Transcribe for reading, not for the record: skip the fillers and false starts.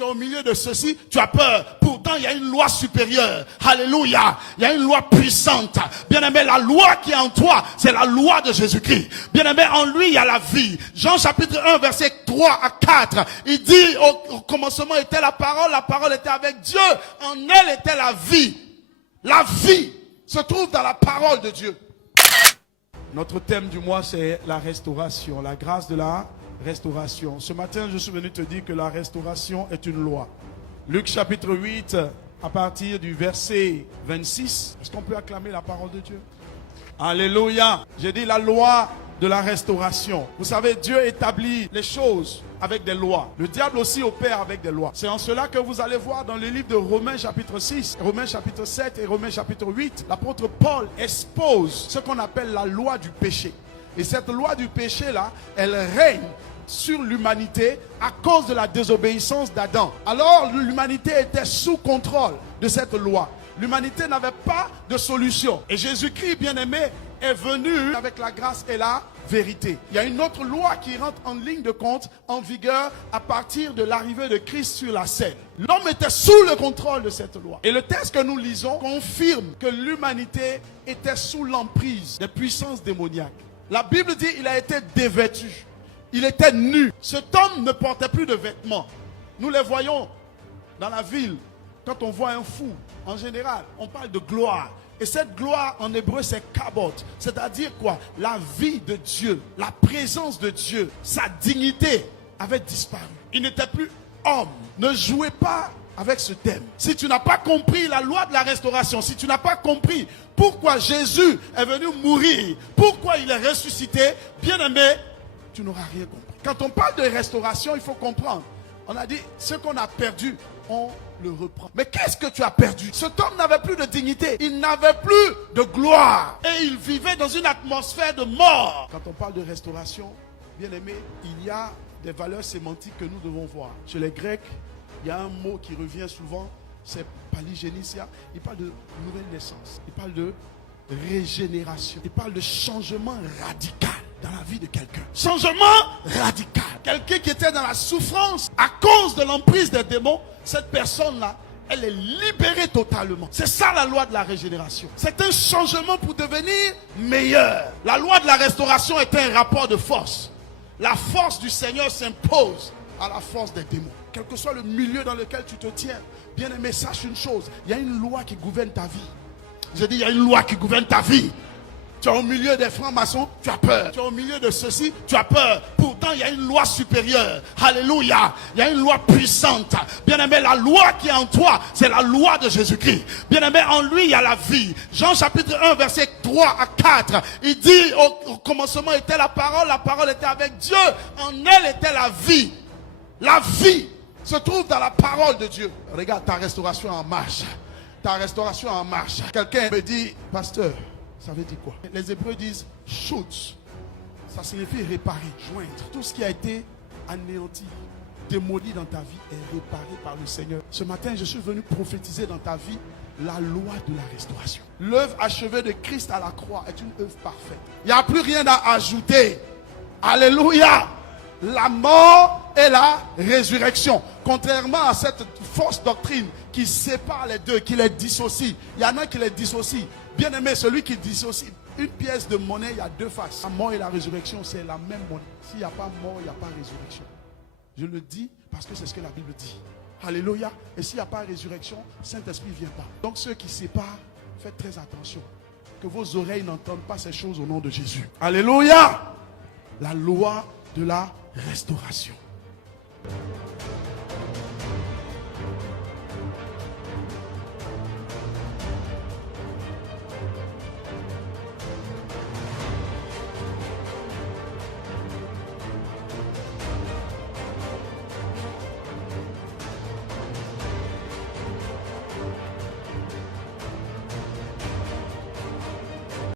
tu es au milieu de ceci, tu as peur. Pourtant, il y a une loi supérieure. Alléluia. Il y a une loi puissante. Bien-aimé, la loi qui est en toi, c'est la loi de Jésus-Christ. Bien-aimé, en lui, il y a la vie. Jean chapitre 1, verset 3 à 4. Il dit, au commencement était la parole était avec Dieu. En elle était la vie. La vie se trouve dans la parole de Dieu. Notre thème du mois, c'est la restauration, la grâce de la restauration. Ce matin, je suis venu te dire que la restauration est une loi. Luc chapitre 8, à partir du verset 26. Est-ce qu'on peut acclamer la parole de Dieu? Alléluia. J'ai dit la loi de la restauration. Vous savez, Dieu établit les choses avec des lois. Le diable aussi opère avec des lois. C'est en cela que vous allez voir dans le livre de Romains chapitre 6, Romains chapitre 7 et Romains chapitre 8, l'apôtre Paul expose ce qu'on appelle la loi du péché. Et cette loi du péché là, elle règne sur l'humanité à cause de la désobéissance d'Adam. Alors l'humanité était sous contrôle de cette loi. L'humanité n'avait pas de solution. Et Jésus-Christ, bien-aimé, est venu avec la grâce et la vérité. Il y a une autre loi qui rentre en ligne de compte, en vigueur, à partir de l'arrivée de Christ sur la scène. L'homme était sous le contrôle de cette loi. Et le texte que nous lisons confirme que l'humanité était sous l'emprise des puissances démoniaques. La Bible dit qu'il a été dévêtu. Il était nu. Cet homme ne portait plus de vêtements. Nous les voyons dans la ville. Quand on voit un fou, en général, on parle de gloire. Et cette gloire, en hébreu, c'est kabot. C'est-à-dire quoi? La vie de Dieu, la présence de Dieu, sa dignité avait disparu. Il n'était plus homme. Ne jouez pas avec ce thème. Si tu n'as pas compris la loi de la restauration, si tu n'as pas compris pourquoi Jésus est venu mourir, pourquoi il est ressuscité, bien aimé, tu n'auras rien compris. Quand on parle de restauration, il faut comprendre. On a dit, ce qu'on a perdu, on le reprend. Mais qu'est-ce que tu as perdu? Cet homme n'avait plus de dignité. Il n'avait plus de gloire. Et il vivait dans une atmosphère de mort. Quand on parle de restauration, bien aimé, il y a des valeurs sémantiques que nous devons voir. Chez les Grecs, il y a un mot qui revient souvent, c'est palygénisia. Il parle de nouvelle naissance. Il parle de régénération. Il parle de changement radical dans la vie de quelqu'un. Changement radical. Quelqu'un qui était dans la souffrance à cause de l'emprise des démons, cette personne-là, elle est libérée totalement. C'est ça la loi de la régénération. C'est un changement pour devenir meilleur. La loi de la restauration est un rapport de force. La force du Seigneur s'impose à la force des démons. Quel que soit le milieu dans lequel tu te tiens, bien aimé, sache une chose, il y a une loi qui gouverne ta vie. Je dis, il y a une loi qui gouverne ta vie. Tu es au milieu des francs-maçons, tu as peur. Tu es au milieu de ceci, tu as peur. Pourtant, il y a une loi supérieure. Alléluia. Il y a une loi puissante. Bien-aimé, la loi qui est en toi, c'est la loi de Jésus-Christ. Bien-aimé, en lui, il y a la vie. Jean chapitre 1, verset 3 à 4. Il dit, au commencement était la parole était avec Dieu. En elle était la vie. La vie se trouve dans la parole de Dieu. Regarde, ta restauration en marche. Ta restauration en marche. Quelqu'un me dit, pasteur, ça veut dire quoi? Les Hébreux disent shoot. Ça signifie réparer, joindre. Tout ce qui a été anéanti, démoli dans ta vie est réparé par le Seigneur. Ce matin, je suis venu prophétiser dans ta vie la loi de la restauration. L'œuvre achevée de Christ à la croix est une œuvre parfaite. Il n'y a plus rien à ajouter. Alléluia. La mort et la résurrection. Contrairement à cette fausse doctrine qui sépare les deux, qui les dissocie. Il y en a qui les dissocient. Bien aimé, celui qui dissocie une pièce de monnaie, il y a deux faces. La mort et la résurrection, c'est la même monnaie. S'il n'y a pas mort, il n'y a pas résurrection. Je le dis parce que c'est ce que la Bible dit. Alléluia. Et s'il n'y a pas résurrection, Saint-Esprit ne vient pas. Donc ceux qui séparent, faites très attention. Que vos oreilles n'entendent pas ces choses au nom de Jésus. Alléluia. La loi de la restauration.